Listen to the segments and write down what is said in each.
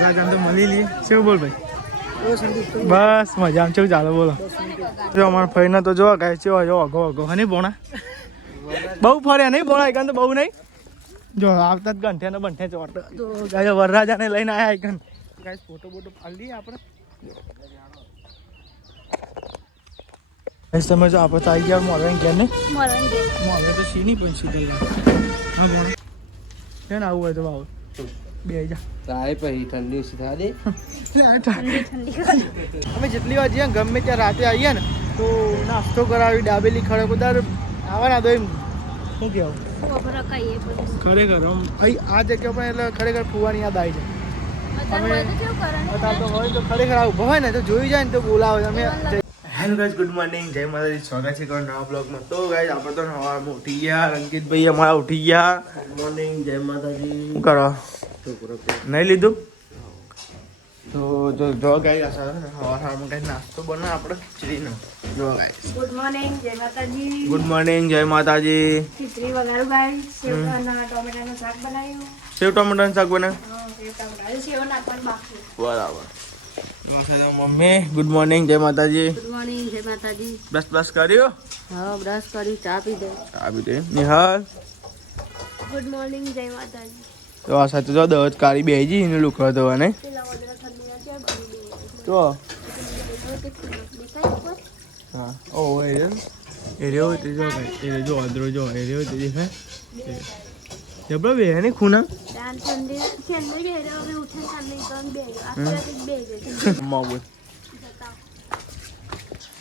વરરાજાને તો મળી લઈએ. શું બોલ ભાઈ? બસ મજા આમ. કેવું ચાલો બોલો? જો અમારા ફઈને તો જો ગાય ચેવા જો અઘો અઘો હની બોણા બહુ ફર્યા નહીં બોણા એકન તો બહુ નહીં. જો આવતા જ ગંઠે ને બંઠે ચોટ તો ગાય વરરાજાને લઈને આયા એકન. ગાય ફોટો બોટો પાડી લઈએ આપણે. તમે જો આપણે તો આવી ગયા મોરવાન ઘેર ને. મોરવાન તો સીની પણ સીધી. હા બોણા છે ને આવું હોય તો આવું બે જા ચાય પછી ઠંડી થા દે. અમે જેટલી વાર જઈએ ગમે ત્યાં રાતે આવીએ ને તો નાસ્તો કરાવી દાબેલી ખડકોદાર આવવાના તો એમ શું કહેવું ખરેખર આમ આ જગ્યા પર એટલે ખરેખર ફુવાની યાદ આવી જાય. તો હોય તો ખરેખર આવું હોય ને તો જોઈ જાય ને તો બોલાવે અમે. હેલો ગાઈઝ, ગુડ મોર્નિંગ, જય માતાજી. સ્વાગત છે કોઈ નવા બ્લોગમાં. તો ગાઈઝ આપણે તો સવારમાં ઉઠી ગયા. રંકિતભાઈ અમારા ઉઠી ગયા. ગુડ મોર્નિંગ, જય માતાજી. શું કરો? નહીં લીધું તો જો ગાઈઝ આ સવારમાં કંઈ નાસ્તો બનાવે આપણે ખીચડીનો. જો ગાઈઝ ગુડ મોર્નિંગ, જય માતાજી. ગુડ મોર્નિંગ, જય માતાજી. ખીચડી વઘારું ગાઈસ. સેવ અને ટોમેટાનું શાક બનાવ્યું. સેવ ટમેટાનું શાક બનાવ્યું. સેવ ટમેટા સેવ નાખવાનું બાકી. બરાબર. મમ્મી ગુડ મોર્નિંગ, જય માતાજી. ગુડ મોર્નિંગ, જય માતાજી. બ્રશ કર્યો? હા, બ્રશ કરી, ચા પી દે. ચા પી દે. નિહાલ ગુડ મોર્નિંગ, જય માતાજી. તો આ સાથે જો દસ કાળી બે જી એને લુકડો તો ને તો હા ઓ એ રહ્યો તે જો એ જો અંદરો જો એ રહ્યો તે દેખાય જબરો બે ને ખૂના દાન સંદે ખેલને બે રહ્યો હવે ઉઠે સામે ગમ બે આ બે મમ્મા બોલ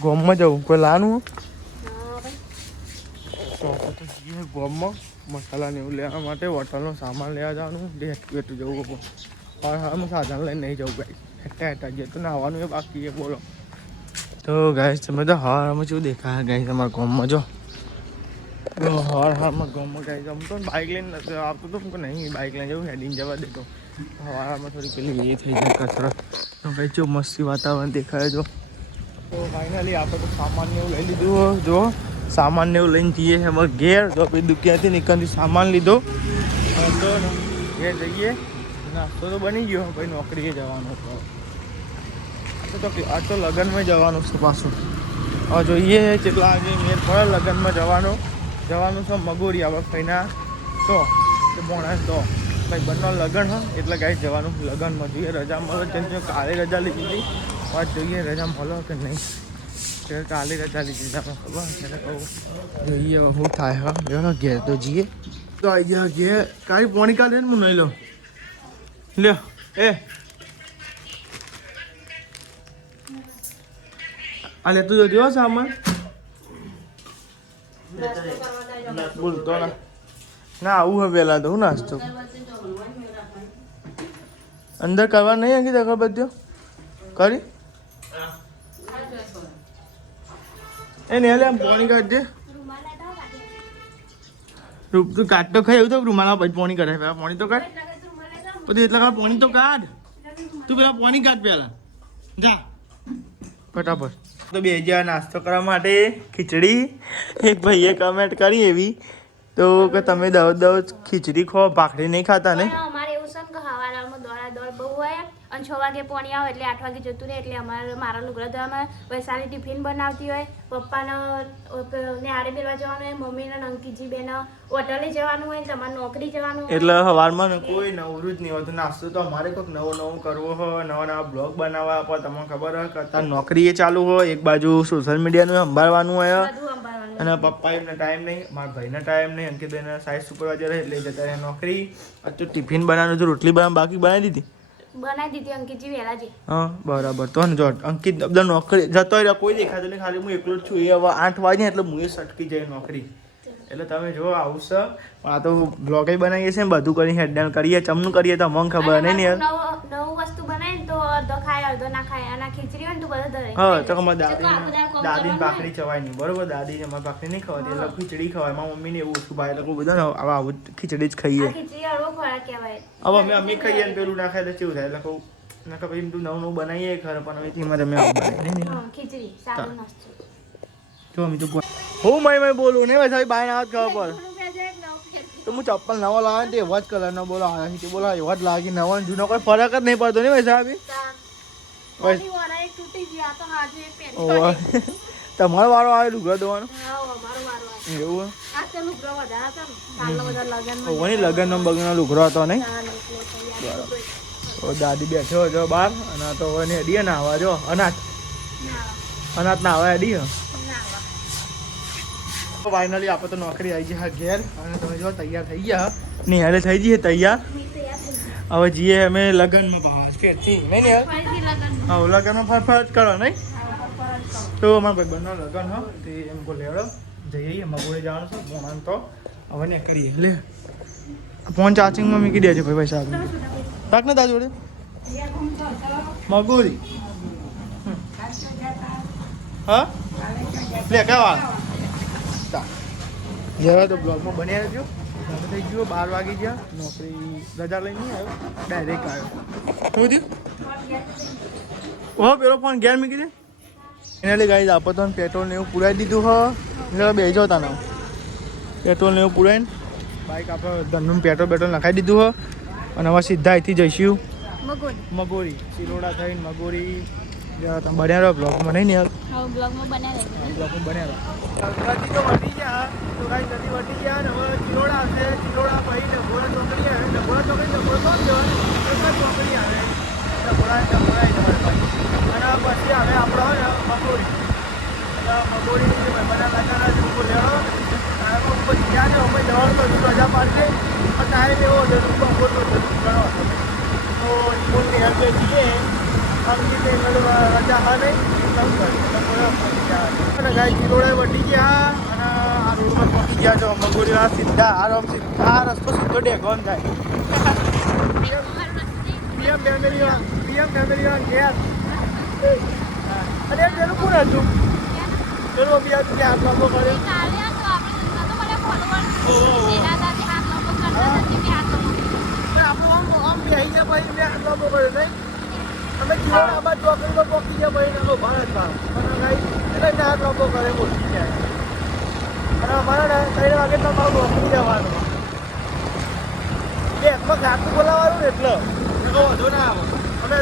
ગોમમાં જવું કોઈ લાનું તો જઈએ ગોમમાં મસાલા ને એવું લેવા માટે હોટલનો સામાન લેવા જવાનું ડેટ જવું પણ હા સાધન લઈને નહીં જવું ગાઈસ. હેટા જે તો નાવાનું એ બાકી એ બોલો. તો ગાઈસ તમે તો હારમાં શું દેખાય ગાઈસ અમારા ગામમાં જો હારમાં ગામમાં ગાઈસ આમ તો બાઇક લઈને નથી આવતો તો નહીં બાઇક લઈને જવું હેડીને જવા દેતો. હવામાં થોડી પેલી એ થઈ જાય કચરો તો ભાઈ જો મસ્તી વાતાવરણ દેખાય જો. તો ફાઇનલી આપણે તો સામાન ને એવું લઈ લીધું. જો સામાન ને એવું લઈને જઈએ અમારે ઘેર. જો પછી દુકાનથી નીકળતી સામાન લીધો તો ઘેર જઈએ. નાસ્તો તો બની ગયો પછી નોકરીએ જવાનું આ તો લગ્નમાં જવાનું છે પાછું. હવે જોઈએ કેટલા વાગે મેર પડે લગ્નમાં જવાનું છે મગોરી આપણે ફઈના તો ભોણા તો ભાઈ બંને લગ્ન હોય એટલે કાંઈ જવાનું લગ્નમાં જોઈએ. રજા મળે જેમ કાલે રજા લીધી હતી વાત જોઈએ રજા મળે કે નહીં. કાલે રજા લીધી આપણે ખબર છે કહું જોઈએ શું થાય. હા બેનો ઘેર તો જઈએ. તો આવી ગયા ઘેર. કાંઈ પોણી કાઢે ને હું નહીં લઉં લ્યો એ આ લેતું જજો સામાન બોલતો ના આવું હવે પહેલાં તો હું નાસ્તો અંદર કરવા નહીં અંકિત અગરબત્તીઓ કરી એ નહીં આમ પોણી કાઢ દે. રૂપ તું કાઢ તો ખાઈ એવું તો રૂમાલા પછી પોણી કાઢે પોણી તો કાઢ પછી એટલા કાઢ પોણી તો કાઢ. તું પેલા પોણી કાઢ પહેલા જા ફટાફટ. તો બે હજાર નાસ્તો કરવા માટે ખીચડી એક ભાઈએ કમેન્ટ કરી એવી તો કે તમે દવ ખીચડી ખો ભાખરી નહીં ખાતા ને. અમારે એવું છે કે હવારમાં દોડ બહુ હોય અને 6 વાગે પોણી આવે એટલે 8 વાગે જતું રહે એટલે અમારે મારા લુગડા ધોવામાં વૈશાલી ટિફિન બનાવતી હોય. પપ્પાને ને આરે મેળવા જવાનું હોય. મમ્મીને અંકિતજી બેન હોટલે જવાનું હોય. તમારે નોકરી જવાનું હોય એટલે સવારમાં કોઈ નવરું જ નહીં હોતું. નાસ્તો તો અમારે કોઈક નવું કરવો હોય નવા બ્લોગ બનાવવા પણ તમને ખબર હોય કે અત્યારે નોકરી એ ચાલુ હોય એક બાજુ સોશિયલ મીડિયાનું સંભાળવાનું હોય અને પપ્પા એમને ટાઈમ નહીં મારા ભાઈને ટાઈમ નહીં. અંકિતભાઈને સાઈડ સુપરવાઇઝર એટલે જતા રહે નોકરી. તો ટિફિન બનાવવાનું હતું રોટલી બાકી બનાવી દીધી અંકિતજી વહેલા છે. હા બરાબર. તો ને જો અંકિત બધા નોકરી જતો રહ્યો કોઈ દેખાતો નહીં ખાલી હું એકલો જ છું. એ હવે 8 વાગે એટલે હું એ સટકી જાય નોકરી એટલે તમે જો આવું છે. આ તો બ્લોગ બનાવીએ છીએ બધું કરી હેડડાઉન કરીએ ચમનું કરીએ તો અમને ખબર નહીં ને નવું વસ્તુ બનાવે ને તો અડધો ખાય અડધો ના ખાય. અને ખીચડી હોય ને તો બધા ધરે. હા તો અમારા દાદીને ભાખરી ખવાય નહીં બરોબર. દાદીને અમારે ભાખરી નહીં ખવાતી એટલે ખીચડી ખવાય. મારા મમ્મીને એવું વસ્તુ ભાઈ લોકો બધા આવું ખીચડી જ ખાઈએ. ખીચડી હળવો ખોરાક કહેવાય. હવે અમે ખાઈએ ને પેલું ના ખાય તો કેવું થાય એટલે કહું ના કે ભાઈ તું નવું બનાવીએ ખરે પણ હવે તેમાં તમે આવું બનાવી ખીચડી સાદો નાસ્તો જો અમે તો હું મય બોલું ને ભાઈ બાય ના ખબર પડે તો હું ચપ્પલ નવો લાવે ને તે એવો જ કલરનો બોલો આવ્યા છે બોલો એવો જ લાગે નવો ને જૂનો કોઈ ફરક જ નહીં પડતો ને પૈસા આપી તમારો વારો આવે લુગડો ધોવાનો એવું લગ્ન નો બગનો લુગડો હતો નહીં તો દાદી બેઠો જો બહાર અને તો હવે અડીએ ના આવા જો અનાથ ના આવે અડી ફાઇનલી આપણે તો નોકરી આવી ગયા ઘેર અને તમે જો તૈયાર થઈ ગયા નિહાળે થઈ જઈએ તૈયાર હવે જઈએ અમે લગ્નમાં બહાર ફેરથી નહીં ને હા લગ્નમાં ફરફર કરો નહીં તો અમારા ભાઈ બંને લગ્ન હો તે એમ કો લેવડો જઈએ મગોળે જવાનું છે ભોણાને તો હવે ને કરીએ લે ફોન ચાર્જિંગમાં મૂકી દેજો ભાઈ પૈસા રાખ ને તા જોડે મગોરી હા લે કયા જવા તો બ્લોગમાં બન્યા રહેજો થઈ ગયો 12 વાગી ગયા નોકરી રજા લઈને નહીં આવ્યો ડાયરેક્ટ આવ્યો શું થયું ઓહો પેલો ફોન ઘેર મૂકી દે એના એટલે ગાડી આપો તો પેટ્રોલ ને એવું પુરાવી દીધું હો એટલે બેસજો તાના પેટ્રોલ ને એવું પુરાવીને બાઇક આપણે ધનનું પેટ્રોલ નખાઈ દીધું હો અને હવે સીધા અહીંથી જઈશું મગોરી ચિલોડા થઈને મગોરી તમે બન્યા રહો બ્લોગમાં નહીં ને યાર બ્લોગમાં બન્યા રહો નદી તો વટી ગયા તો ગાડી નદી વટી ગયા ને હવે ચિલોડા આવશે ચિલોડા પછી નગોડા ચોકડી આવે નગોડા ચોકડી નગોડો કોણ જવાનું ચોકડી આવે નગોડા જવાય અને પછી આવે આપણે હોય ને મગોરી મગોરી બધા લગાના લોકો લેવો ઉપર ગયા ને અમે જવાનું તો રજા પાડશે પણ ટાઈમ એવો બપોરનો ઘણો તો સ્કૂલની હેલ્પે જઈએ રજા હા નહીં ગાય કિલોડા વટી ગયા અને આ રોડમાં પહોંચી ગયા છો મગોરી સીધા આ રસ્તો સીધો ડેગોન થાય પીએમ ફેમિલી વાળા ઘેર અરે પેલું કોણ હતું પેલું અભિયાન કે હાથ લાંબો કરે આપણું આમ બેસી ગયા ભાઈ મેં હાથ લાંબો કર્યો નહીં અમે કિલોડા બાદ ચોકડીમાં પહોંચી ગયા ભાઈ નાનો ભારત ભાવ અને ગાઈ એટલે હાથ લાંબો કરે પહોંચી જાય અને અમારા 3 વાગે તો મારું નોકરી જવાનું બેંકમાં ખાતું બોલાવવાનું ને એટલે વધુ ના આવો અમે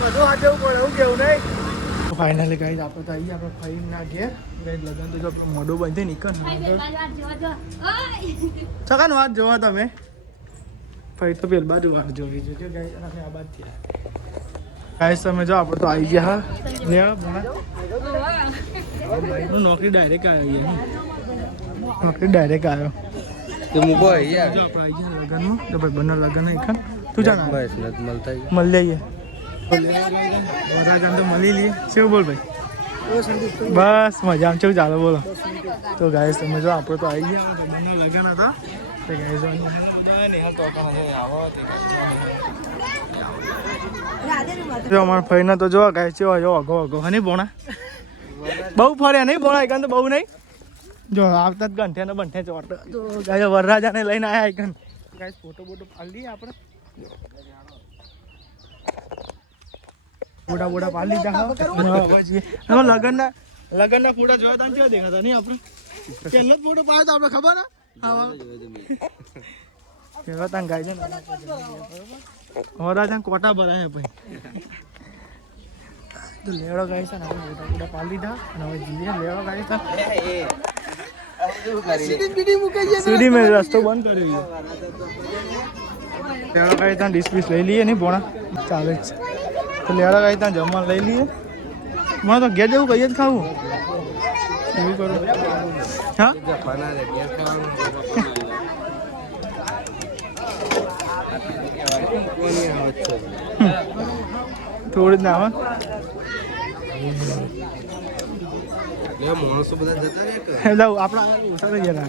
બધું હાચવું પડે એવું કેવું નહીં ફાઇનલી ગાઈઝ આપણે તો આવી આપણે ફરી ના ઘેર ગાઈઝ લગન તો જો મોઢું બંધ નીકળ સકાન વાત જોવા તમે ફરી તો પેલ બાજુ વાત જોવી છે ગાઈઝ અને આ બાદ થયા ગાઈઝ તમે જો આપણે તો આવી ગયા હા નોકરી ડાયરેક્ટ આવ્યો નોકરી ડાયરેક્ટ આવ્યો તો મૂકો યાર જો આપણે આવી ગયા લગનમાં તો ભાઈ બંને લગન એકન તું જા ના બસ નત મળતા મળી જઈએ બધા તો મળી લઈએ શું બોલ ભાઈ બસ મજા આમ કેવું ચાલો બોલો તો ગાઈસ તમે જો આપણે તો આવી ગયા બંને લગન હતા તો ગાઈસ જો અમારા ફઈના તો જો ગાઈસ જો અગો અગો હની બોણા બહુ ફર્યા નહીં બોણા એકન તો બહુ નહીં જો આવતા જ ગંઠે ને બંઠે ચોટ તો ગાઈસ વરરાજાને લઈને આવ્યા એકન ગાઈસ ફોટો પાડી લઈએ આપણે ફોટા પાડી લીધા લગનના ફોટા જોયા તા કેવા દેખાતા નહીં આપણે પહેલો જ ફોટો પાડ્યો તો આપણે ખબર કેવા તા ગાય છે વરરાજા કોટા ભરાય ભાઈ તો લેવડો ગાય છે ને આપણે ફોટા પાડી લીધા અને હવે જીવે લેવડો ગાય છે સીડી મેં રસ્તો બંધ કર્યો લેવડો ગાય ત્યાં ડિસ્પ્લીસ લઈ લઈએ નહીં ભોણા ચાલે જ તો લેવડા ગાઈ ત્યાં જમવાનું લઈ લઈએ મને તો ઘેર જેવું કહીએ જ ખાવું એવું કરું હા થોડી જ ના આવે માણસો બધા જતા આપણા ઓછા થઈ ગયા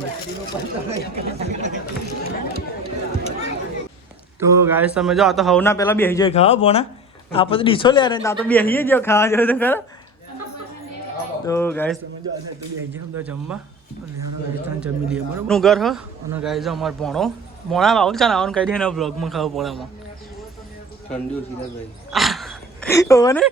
તો ગાઈસ તમે જો આ તો હવના પેલા બેસી જાય ખાવા ભોણા આપણે તો ડીશો લે ને તો બેસીએ જ ખાવા જોઈએ તો ખરા તો ગાઈસ તમે જો તો બેસી જાવ તો જમવા જમી લઈએ બરોબર નું ઘર હ અને ગાઈસ અમાર ભોણા આવું છે ને આવવાનું કહી દે ને બ્લોગમાં ખાવા પડે એમાં ઠંડુ સીધા ભાઈ ઓને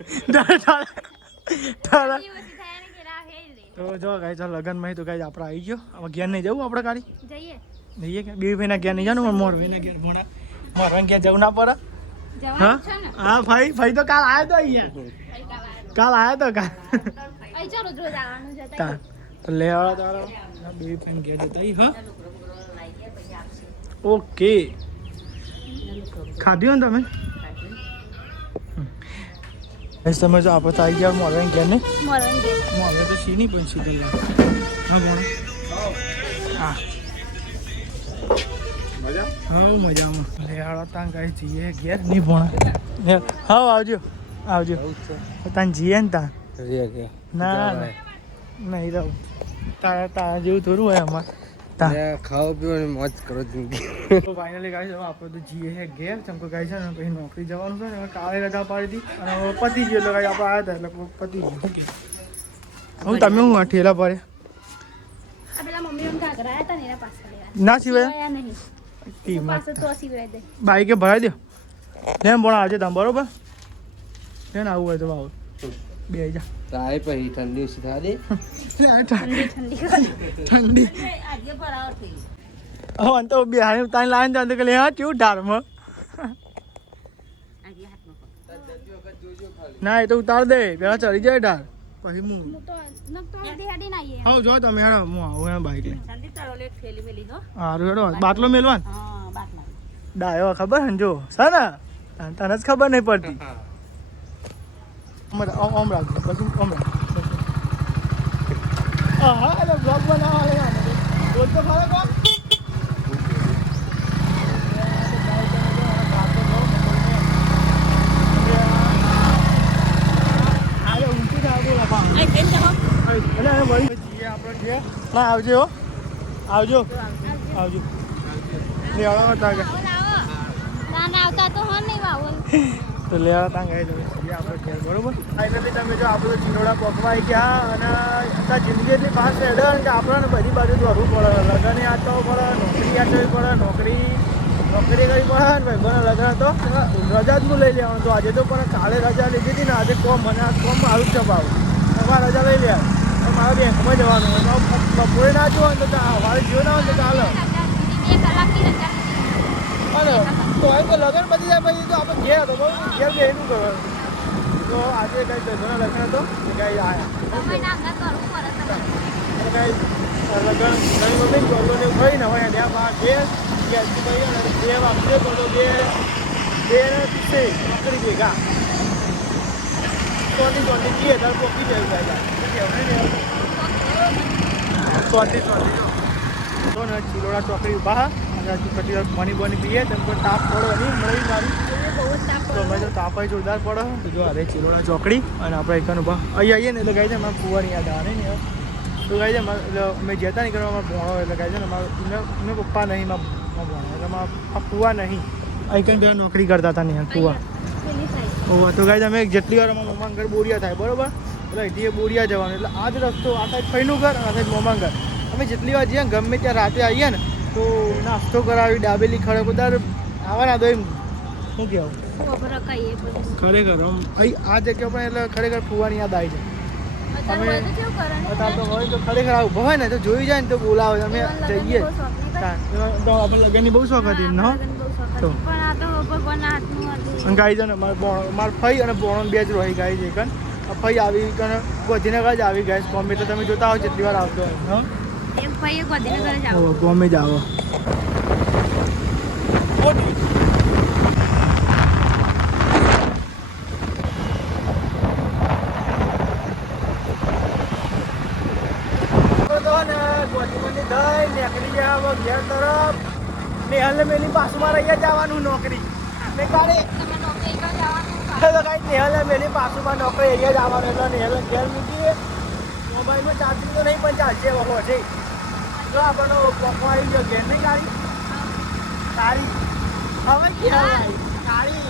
તારા ઈ ઓછી થાય ને કે રાહ હે રે. તો જો ગાય ચાલ લગનમાં તો ગાય આપણે આવી ગયો હવે ઘેર નહીં જવું આપણે ગાડી જઈએ. જઈએ કે બે ભાઈના ઘેર નહીં જવાનું મોર ભાઈના ઘેર ભણા મોરભાઈ ઘેર જવું ના પડે હા જવાનું છે ને. હા ભાઈ તો કાલ આવ્યો તો અહીંયા કાલ આવ્યો તો કાલ અહીં ચાલો રોજ આવવાનું છે તા તો લે આવો તારો બે ભાઈ ઘેર જતા અહીં હા ઓકે ખાધ્યું ને તમે તમે જો આપણે તો આવી ગયા મોરભાઈ ઘેર ને મરણ દે. મોરભાઈ તો સીની પણ સીધી હા ભણ હા હા મજામાં લેવાડો તાન કઈ જઈએ ઘેર નહીં ભણા હા આવજો આવજો તાન જઈએ ને તાન ના નહીં રહું તારા જેવું થોડું હોય અમારે ખાઓ પીઓ અને મોજ કરો જિંદગી. તો ફાઇનલી ગાઈ છે આપણે તો જઈએ છે ઘેર ચમકો ગાઈ છે ને પછી નોકરી જવાનું છે ને હવે કાલે રજા પાડી હતી અને હવે પતી ગયો એટલે ગાઈ આપણે આવ્યા હતા એટલે પતી ગયું શું કે હું તમે હું આ ઠેલા પડે આ પેલા મમ્મી એમ ઘાઘરા આયા હતા ને એના પાછળ લેવા. ના સિવાય સિવાયા નહીં. ટીમ પાછળ તો સિવાય દે. બાઈકે ભરાઈ દો કેમ પણ આવજે તમે બરોબર છે ને આવું હોય તો આવો બે જા તાય પછી ઠંડી ઓછી થવા દે. ઠંડી ઠંડી હવે તો બે હારી તાઈ લાઈન જાન તો કે હા કેવું ઢારમાં ના એ તો ઉતાર દે પેલા ચડી જાય ઢાર પછી હું તો નક તો દેહાડી ના આવીએ. હા જો તમે હેડો હું આવું એમ બાઈક લઈને ઠંડી તારો લે થેલી મેલી હો. સારું હેડો બાટલો મેલવાન હા બાટલા. ડાયો ખબર ને જો છે ને તને જ ખબર નહીં પડતી ઓમ રાખજો પછી ઓમ રાખજો હા એટલે બ્લોગ બનાવવા બોલ તો ખરો કોણ આવજો આવજો આવજો લેવા હતા ના આવતા તો હો નહીં વાવો. તો લેવા ત્યાં ગઈ તમે આપણે ઘેર બરોબર ફાઇનલી તમે જો આપણે ચિનોડા પકવાઈ ગયા અને અત્યારે જિંદગી એટલી ફાસ્ટ હેડે કે આપણને બધી બાજુ દોડવું પડે લગ્ન આટો પડે નોકરી આટવી પડે નોકરી કરવી પડે ને ભાઈ મને લગ્ન હતો રજા જ હું લઈ લેવાનું તો આજે તો પણ કાલે રજા લીધી હતી ને આજે કોમ મને આ કોમ મારું જ ચપાવું તમારે રજા લઈ લે મારે બેંકમાં જવાનું બપોરે ના જોવાનું તો સવારે જો ના હોય તો ચાલો 2 કલાકની રજા. અને તો એમ કે લગ્ન પતી જાય પછી તો આપણે ઘેર હતો બરાબર ઘેર બે એનું કરવાનું તો આજે કઈ ધંધોના લગ્ન હતો કઈ આવ્યા તમે ના ઘર કરવું પડે તમારે. કઈ લગ્ન ઘણી મમ્મી ચોલો ને ભાઈ ને હોય ત્યાં બહાર ઘેર ગેસથી ભાઈ અને બે વાગશે તો બે ને નોકરી ભેગા ચોથી જઈએ તારે પોકી જાય ચોથી તો ને ચિલોડા ચોકડી ઉભા અને પછી પાણી પાણી પીએ તેમ કોઈ તાપ પડો નહીં મળી મારી બહુ જ તાપ તો અમે તો તાપ જોરદાર પડે તો જો હવે ચિલોડા ચોકડી અને આપણે એકન ઉભા અહીં આવીએ ને એટલે ગાઈ છે મારા ફુવાની યાદ આવે ને તો ગાઈ છે એટલે અમે જતા નહીં કરવા મારા ભણો એટલે ગાઈ છે ને મારા મેં પપ્પા નહીં મારા ભણો એટલે મારા ફુવા નહીં અહીં પેલા નોકરી કરતા હતા નહીં ફુવા પેલી સાઈડ. તો ગાઈ અમે જેટલી વાર અમારા મમ્મા ઘર બોરિયા થાય બરોબર એટલે અહીંથી બોરિયા જવાનું એટલે આ જ રસ્તો આ સાઈડ ફઈનું ઘર આ સાઈડ મમ્મા ઘર અમે જેટલી વાર જઈએ ગમે ત્યાં રાતે આવીએ ને તો નાસ્તો કરાવી દાબેલી ખડકદાર આવવાના તો એમ શું કહેવું ખબર કહીએ બધું. ખરેખર આમ અહીં આ જગ્યા પર એટલે ખરેખર ફુવાની યાદ આવી જાય અત્યારે હોય તો કેવું કરે ને? અત્યારે તો હોય તો ખરેખર આવું હોય ને તો જોઈ જાય ને તો બોલાવે અમે જઈએ તો આપણે લગ્નની બહુ શોખ હતી એમને હો તો. પણ આ તો ભગવાનના હાથનું હતું. ગાઈ છે ને મારા ફઈ અને બોણો બે જ રહી ગાય છે કન ફઈ આવી કન ગોધીનગર જ આવી ગાય કોમ એટલે તમે જોતા હો જેટલી વાર આવતો હોય હા એક ભાઈએ ગાંધીનગર જ આવું. કોમે જ આવો મેલી પાછું રહ્યા જવાનું નોકરી મેં કાઢે તમે નોકરી પર જવાનું. નેહલે મેલી પાછું નોકરી અહીંયા જવાનું એટલે નેહલ ઘેર મૂકીએ મોબાઈલમાં ચાર્જિંગ તો નહીં પણ ચાલશે વખો છે જો આપણને પકવા આવી ગયો ઘેર નહીં ગાડી સારી હવે ક્યાં સારી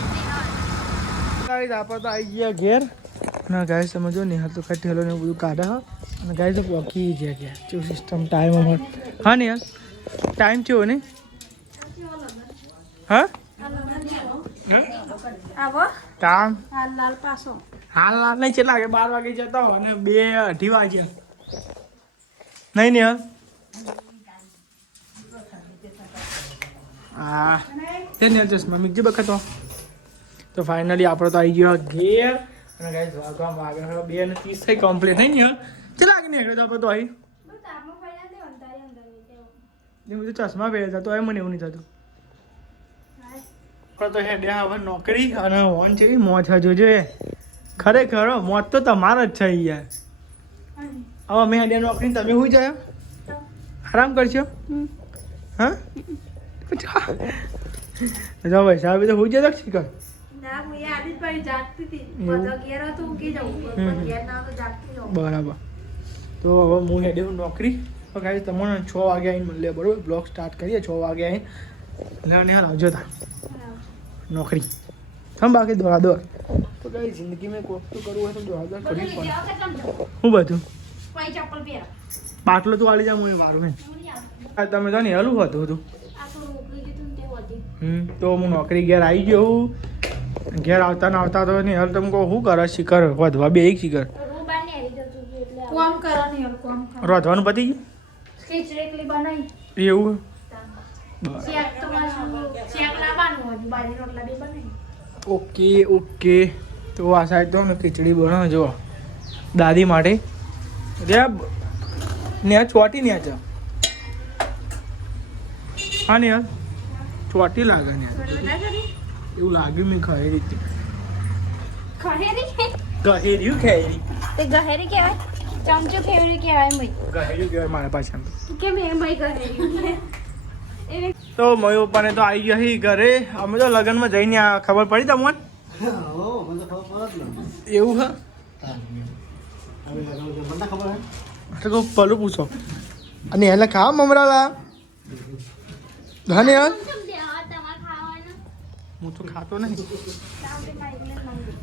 આપણે તો આવી ગયા ઘેર ના ગાય સમજો નેહલ તો કઈ ઠેલો ને બધું કાઢે અને ગાય તો પકી ગયા ગયા શું સિસ્ટમ ટાઈમ અમાર હા નેહલ ટાઈમ થયો ને હા આવો ટાઈમ લાલ પાસો હાલ નહીં કેટલા વાગે 12 વાગે જતા હો અને 2-2:30 વાગ્યા નહીં ને હા તે ને ચશ્મા મીકજી બખતો તો ફાઇનલી આપણે તો આવી ગયો ઘેર અને ગાઈસ વાગવામાં આવ્યા 2:30 થઈ કમ્પ્લીટ થઈ ને કેટલા વાગે નીકળ્યો આપણે તો અહીં ને બધું ચશ્મા પહેર્યા તો મને એવું નહીં થતું પણ તો હેડે હવે નોકરી અને ઓન છે મોજ હજુ જોઈએ ખરેખર મોજ તો તમારા જ છે યાર હવે અમે હેડે નોકરી તમે શું જાય આરામ કરશો હા જો ભાઈ સાહેબ તો હું જતો શીખર બરાબર તો હવે હું હેડે નોકરી તો કાંઈ તમને 6 વાગે આવીને મળીએ બરાબર બ્લોગ સ્ટાર્ટ કરીએ 6 વાગે આવીને લેવા હાલ આવજો તા નોકરી થમ બાકી દોડા દોડ તો કઈ જિંદગીમાં કોક તો કરવું હોય તો દોડા દોડ કરવી પડે શું બધું બાટલો તો વાળી જાય હું એ વારું હે તમે તો ને હલું હતું તો હું નોકરી ઘેર આવી ગયો હું ઘેર આવતા ને આવતા તો નહીં હાલ તમે કહો શું કરે શિખર વધવા બે એક શિખર રોધવાનું પતી ગયું એવું ઓકે ઓકે તો આ સાઈડ તો ખીચડી બનાવો જો દાદી માટે ને ચોટી ને છે હા ને યાર ચોટી લાગે ને એવું લાગ્યું મેં ખાઈ રીતે ગહેર્યું ખેરી તે ગહેરી કહેવાય ચમચો ફેવરી કહેવાય મય ગહેર્યું કહેવાય મારા પાછળ કેમ એ મય ગહેરી તો મય પપ્પાને તો આવી ગયા હી ઘરે અમે તો લગ્નમાં જઈને ખબર પડી તમને એવું હા તો પલું પૂછો અને એટલે ખા મમરાલા ધને હું તો ખાતો નહીં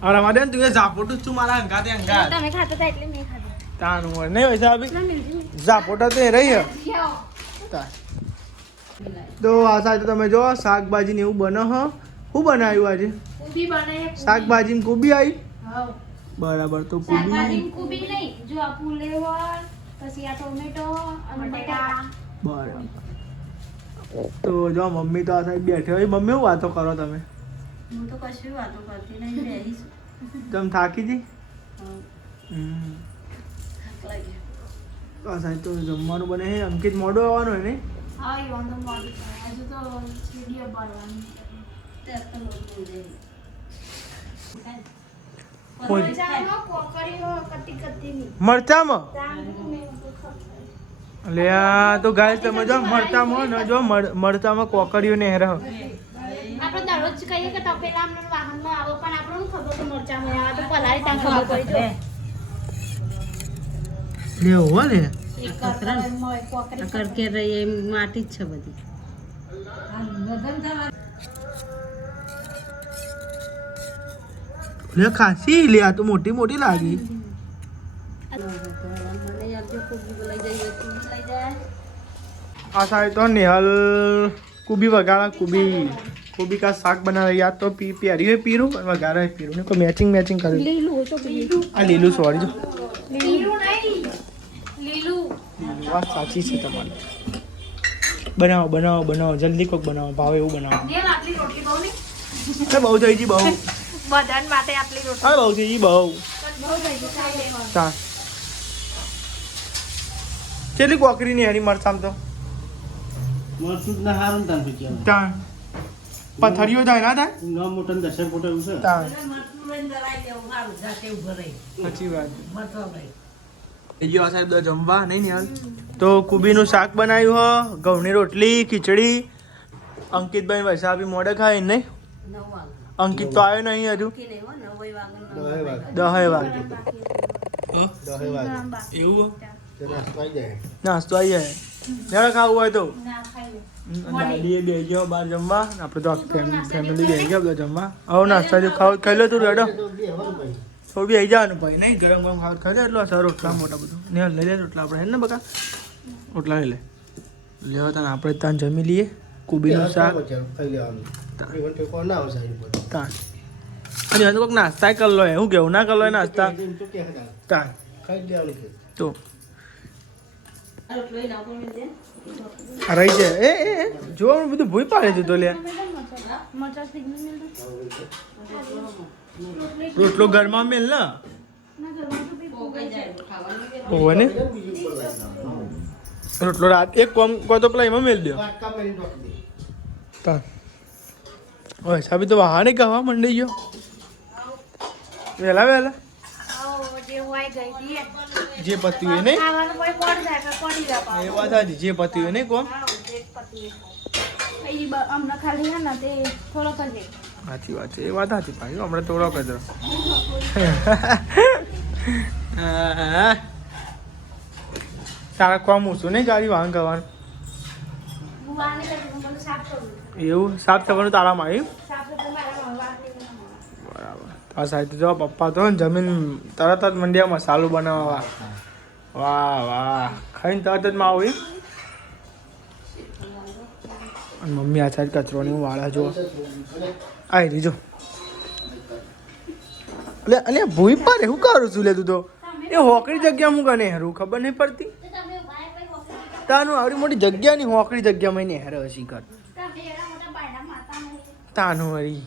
હવે અમારે તું ઝાપોટું છું મારા અંગાતે અંગા તમે ખાતા હતા એટલે મેં ખાધું તાનું હોય નહીં વૈસા અભી ઝાપોટા તો રહી તો આ સાથે તમે જો શાકભાજી ને એવું બનો હો શું બનાવ્યું આજે કુબી બનાય શાકભાજી ને કુબી આવી બરાબર તો શાકભાજી કુબી નહીં જો આ ફુલેવર પછી આ ટોમેટો અને બટાકા બરાબર તો જો મમ્મી તો આ સાઈડ બેઠે હોય મમ્મી શું વાતો કરો તમે હું તો કશું વાતો કરતી નહીં બેહી છું તમે થાકી જી થાક લાગ્યો આ સાઈડ તો જમવાનું બને છે અંકિત મોડો આવવાનો હોય ને હા એ વાંધો મોડી હજુ તો સીડીઓ બાળવાની ત્યાં તો લોકો જાય મરચામાં લે આ તો ગાય તમે જો મરચામાં ન જો મરચામાં કોકરીઓ ને હેર આપણે દરરોજ કહીએ કે તપેલા અમને વાહનમાં આવો પણ આપણને ખબર કે મરચામાં આવે તો પલાળી ત્યાં ખબર પડી લે હો ને જાય કરકે રહી એમ માટી જ છે બધી લે ખાસી લે આ તો મોટી મોટી લાગી આ સાઈડ તો નિહાલ કુબી વગાડા કુબી કા શાક બનાવે યાદ તો પ્યારી હોય પીરું અને વગાડા હોય પીરું ને કોઈ મેચિંગ કર્યું આ લીલું સોરી જો વાત સાચી છે તમારી બનાવો જલ્દી કોક બનાવો ભાવે એવું બનાવો બહુ થઈ ગઈ બહુ બધાન માટે આટલી રોટી હા બહુ થઈ ગઈ બહુ તા કેટલી કોકરી ની હરી મરસામ તો મરચું ના હારું તાન પછી તા પથરીઓ જાય ના થાય ન મોટન 10 ફોટો એવું છે તા મરચું લઈને દરાઈ દેવું હારું જાતે ઉભો રહી સાચી વાત મરચું લઈ એ જો સાહેબ તો જમવા નહીં યાર તો કુબીનું શાક બનાવ્યું હો ઘઉંની રોટલી ખીચડી અંકિતભાઈ વૈસાબી મોડે ખાય નહીં 9 વાગે અંકિત તો આવ્યો નહીં હજુ કે લેવો 9 વાગે 10 વાગે એવું નાસ્તો આવી જાય જરા ખાવું હોય તો દાદીએ બે ગયો બહાર જમવા આપણે તો ફેમિલી બે ગયા બધા જમવા હવે નાસ્તા જો ખાઈ લો તું રેડો થોડું બી આવી જવાનું ભાઈ નહીં ગરમ ખાવા ખાઈ લે એટલો સર રોટલા મોટા બધું ને લઈ લે રોટલા આપણે હે ને બકા રોટલા લઈ લે લેવા તને આપણે ત્યાં જમી લઈએ કુબીનું શાક તાન અને હજુ કોઈક નાસ્તા કર લો હું કેવું ના કર લો નાસ્તા એમ તો કે હતા તા ખાઈ લેવાનું છે તો આ રોટલો એ નાખો મેં દે. આ રહી જાય એ જો બધું ભૂઈ પાડે છે તો લે મરચાં સિગ્નલ રોટલો ઘરમાં મેલ ને પોકાઈ જાય તો ખાવાનું કે ઓવે ને બીજું ઉપર લાવી નાખો. રોટલો રાત એક કોમ કો તો પેલા એમાં મેલ દો વાટકા મેલી નાખી દે. તા ઓય સાબી તો વાહને કહેવા મંડી ગયો વહેલા વહેલા જે હોય ગઈ હતી જે પત્યું હોય નહીં ખાવાનું કોઈ પડી જાય પડી જાય એ વાત સાચી જે પત્યું હોય નહીં કોમ હમણાં ખાલી છે ને તે થોડોક જ સાચી વાત છે એ વાત સાચી ભાઈ હમણાં થોડો કચરો તારા કોમ ઓછું નહીં ગાડી વાહન કરવાનું હું વાને કરી બધું સાફ કરું એવું સાફ થવાનું તારામાં આવ્યું સાફ સફાઈ મારા વાત નહીં બરાબર આ સાઈડ જો પપ્પા તો ને જમીન તરત જ મંડ્યા મસાલો બનાવવા વાહ વાહ ખાઈને તરત જ માં આવ્યું અને મમ્મી આ સાઈડ કચરોની વાળા જો આવી રહી જો એટલે અલે ભૂઈ પર એવું કરું છું લે તું તો એ હોકરી જગ્યા હું કને હેરું ખબર નહીં પડતી તમે ભાઈ ભાઈ હોકે તાનું આવડી મોટી જગ્યા ની હોકરી જગ્યામાં નહીં હેર હસી કર તમે એડા મોટા બાયડા માતા નહીં તાનું વળી